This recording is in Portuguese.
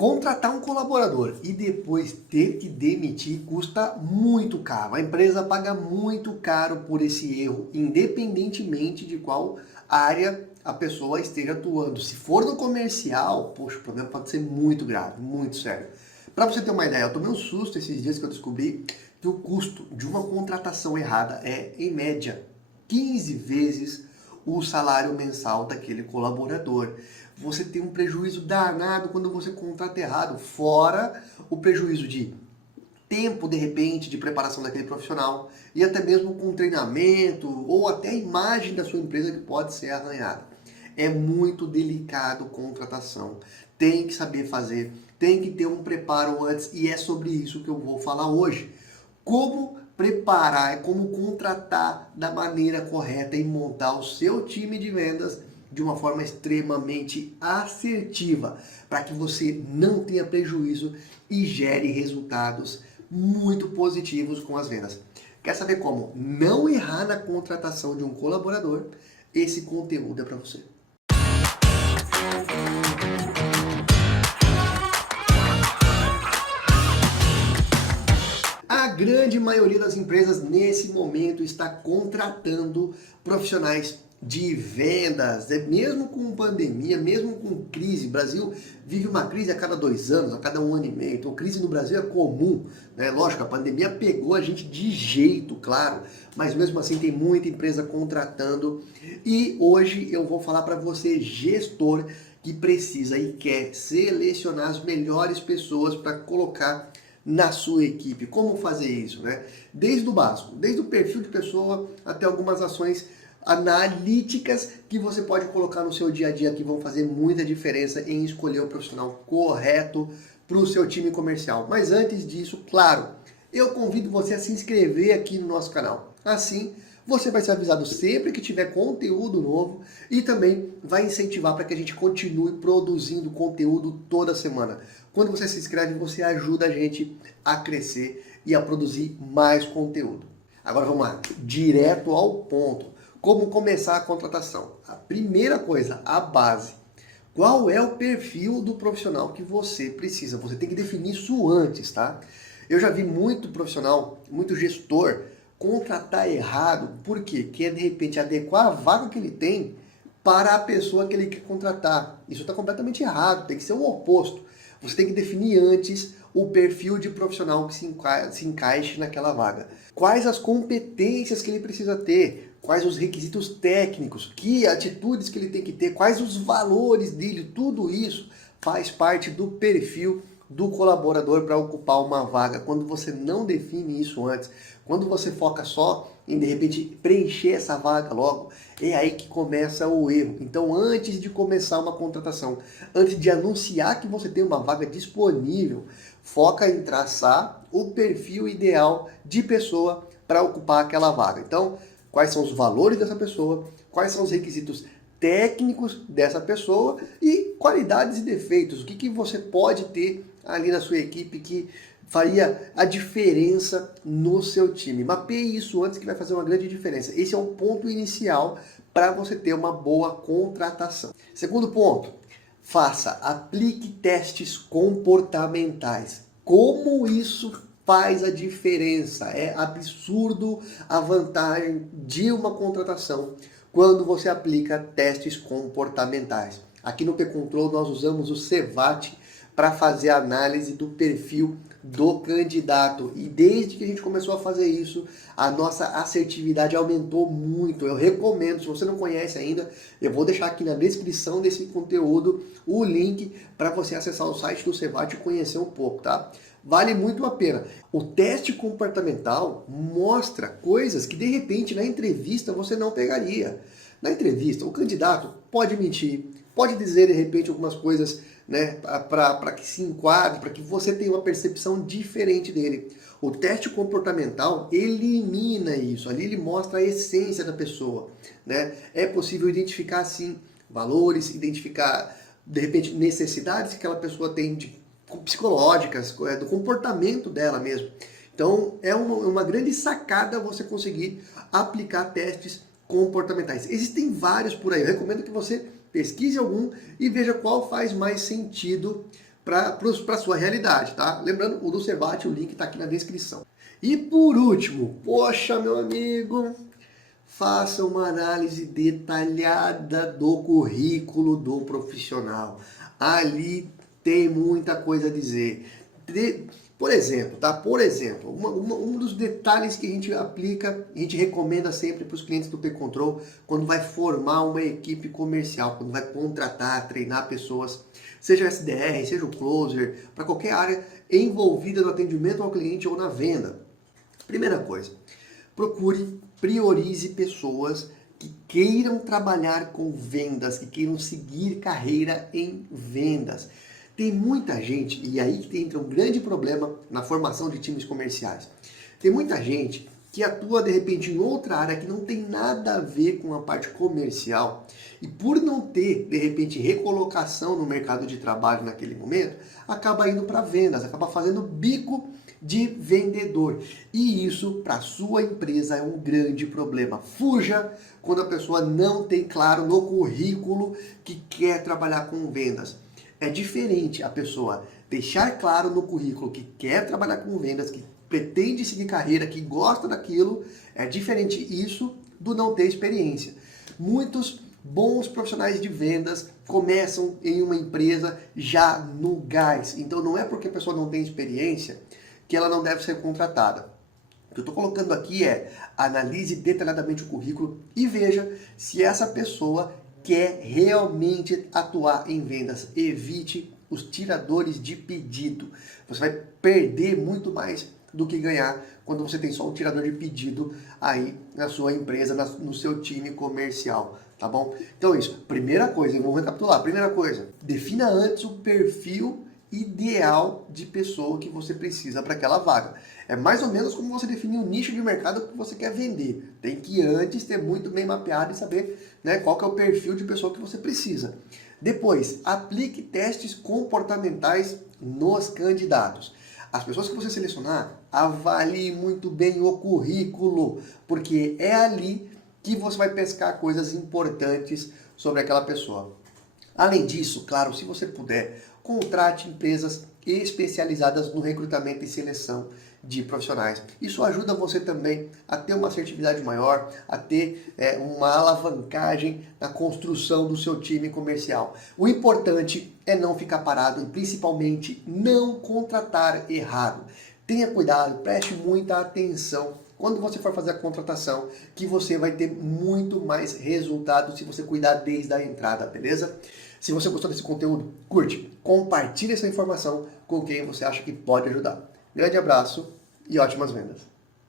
Contratar um colaborador e depois ter que demitir custa muito caro. A empresa paga muito caro por esse erro, independentemente de qual área a pessoa esteja atuando. Se for no comercial, poxa, o problema pode ser muito grave, muito sério. Para você ter uma ideia, eu tomei um susto esses dias que eu descobri que o custo de uma contratação errada é, em média, 15 vezes o salário mensal daquele colaborador. Você tem um prejuízo danado quando você contrata errado, fora o prejuízo de tempo, de repente, de preparação daquele profissional e até mesmo com treinamento ou até a imagem da sua empresa que pode ser arranhada. É muito delicado contratação. Tem que saber fazer, tem que ter um preparo antes e é sobre isso que eu vou falar hoje. Como preparar, como contratar da maneira correta e montar o seu time de vendas de uma forma extremamente assertiva, para que você não tenha prejuízo e gere resultados muito positivos com as vendas. Quer saber como não errar na contratação de um colaborador? Esse conteúdo é para você. A grande maioria das empresas nesse momento está contratando profissionais de vendas, mesmo com pandemia, mesmo com crise. O Brasil vive uma crise a cada 2 anos, a cada 1 ano e meio. Então, crise no Brasil é comum, né? Lógico, a pandemia pegou a gente de jeito, claro, mas mesmo assim tem muita empresa contratando. E hoje eu vou falar para você, gestor, que precisa e quer selecionar as melhores pessoas para colocar na sua equipe. Como fazer isso, né? Desde o básico, desde o perfil de pessoa até algumas ações analíticas que você pode colocar no seu dia a dia que vão fazer muita diferença em escolher o profissional correto para o seu time comercial. Mas antes disso, claro, eu convido você a se inscrever aqui no nosso canal. Assim, você vai ser avisado sempre que tiver conteúdo novo e também vai incentivar para que a gente continue produzindo conteúdo toda semana. Quando você se inscreve, você ajuda a gente a crescer e a produzir mais conteúdo. Agora vamos lá, direto ao ponto. Como começar a contratação? A primeira coisa, a base. Qual é o perfil do profissional que você precisa? Você tem que definir isso antes, tá? Eu já vi muito profissional, muito gestor contratar errado. Por quê? Quer de repente adequar a vaga que ele tem para a pessoa que ele quer contratar. Isso está completamente errado, tem que ser o oposto. Você tem que definir antes o perfil de profissional que se encaixe naquela vaga. Quais as competências que ele precisa ter, quais os requisitos técnicos, que atitudes que ele tem que ter, quais os valores dele, tudo isso faz parte do perfil do colaborador para ocupar uma vaga. Quando você não define isso antes, quando você foca só em, de repente, preencher essa vaga logo, é aí que começa o erro. Então, antes de começar uma contratação, antes de anunciar que você tem uma vaga disponível, foca em traçar o perfil ideal de pessoa para ocupar aquela vaga. Então, quais são os valores dessa pessoa, quais são os requisitos técnicos dessa pessoa e qualidades e defeitos. O que você pode ter ali na sua equipe que faria a diferença no seu time. Mapeie isso antes que vai fazer uma grande diferença. Esse é o ponto inicial para você ter uma boa contratação. Segundo ponto, aplique testes comportamentais. Como isso faz a diferença? É absurdo a vantagem de uma contratação quando você aplica testes comportamentais. Aqui no P-Control nós usamos o CEVAT para fazer a análise do perfil do candidato. E desde que a gente começou a fazer isso, a nossa assertividade aumentou muito. Eu recomendo, se você não conhece ainda, eu vou deixar aqui na descrição desse conteúdo o link para você acessar o site do CEVAT e conhecer um pouco, tá? Vale muito a pena. O teste comportamental mostra coisas que de repente na entrevista você não pegaria. Na entrevista, o candidato pode mentir, pode dizer de repente algumas coisas, né, para que se enquadre, para que você tenha uma percepção diferente dele. O teste comportamental elimina isso, ali ele mostra a essência da pessoa, né? É possível identificar sim valores, identificar de repente necessidades que aquela pessoa tem psicológicas, do comportamento dela mesmo. Então é uma grande sacada você conseguir aplicar testes comportamentais. Existem vários por aí, eu recomendo que você pesquise algum e veja qual faz mais sentido para a sua realidade, tá? Lembrando, o do Cerbati, o link está aqui na descrição. E por último, poxa, meu amigo, faça uma análise detalhada do currículo do profissional. Ali tem muita coisa a dizer. Por exemplo, tá? Por exemplo, um dos detalhes que a gente aplica, a gente recomenda sempre para os clientes do P-Control quando vai formar uma equipe comercial, quando vai contratar, treinar pessoas, seja SDR, seja o closer, para qualquer área envolvida no atendimento ao cliente ou na venda. Primeira coisa, priorize pessoas que queiram trabalhar com vendas, que queiram seguir carreira em vendas. Tem muita gente, e aí que entra um grande problema na formação de times comerciais. Tem muita gente que atua de repente em outra área que não tem nada a ver com a parte comercial e por não ter de repente recolocação no mercado de trabalho naquele momento, acaba indo para vendas, acaba fazendo bico de vendedor. E isso para sua empresa é um grande problema. Fuja quando a pessoa não tem claro no currículo que quer trabalhar com vendas. É diferente a pessoa deixar claro no currículo que quer trabalhar com vendas, que pretende seguir carreira, que gosta daquilo. É diferente isso do não ter experiência. Muitos bons profissionais de vendas começam em uma empresa já no gás. Então não é porque a pessoa não tem experiência que ela não deve ser contratada. O que eu estou colocando aqui é analise detalhadamente o currículo e veja se essa pessoa quer realmente atuar em vendas. Evite os tiradores de pedido. Você vai perder muito mais do que ganhar quando você tem só um tirador de pedido aí na sua empresa, no seu time comercial, tá bom? Então isso, primeira coisa, vamos recapitular. Primeira coisa, defina antes o perfil ideal de pessoa que você precisa para aquela vaga. É mais ou menos como você definir o nicho de mercado que você quer vender. Tem que antes ter muito bem mapeado e saber, né, qual que é o perfil de pessoa que você precisa. Depois, aplique testes comportamentais nos candidatos. As pessoas que você selecionar, avalie muito bem o currículo, porque é ali que você vai pescar coisas importantes sobre aquela pessoa. Além disso, claro, se você puder, contrate empresas especializadas no recrutamento e seleção de profissionais. Isso ajuda você também a ter uma assertividade maior, a ter uma alavancagem na construção do seu time comercial. O importante é não ficar parado e principalmente não contratar errado. Tenha cuidado, preste muita atenção quando você for fazer a contratação, que você vai ter muito mais resultado se você cuidar desde a entrada, beleza? Se você gostou desse conteúdo, curte, compartilhe essa informação com quem você acha que pode ajudar. Grande abraço e ótimas vendas!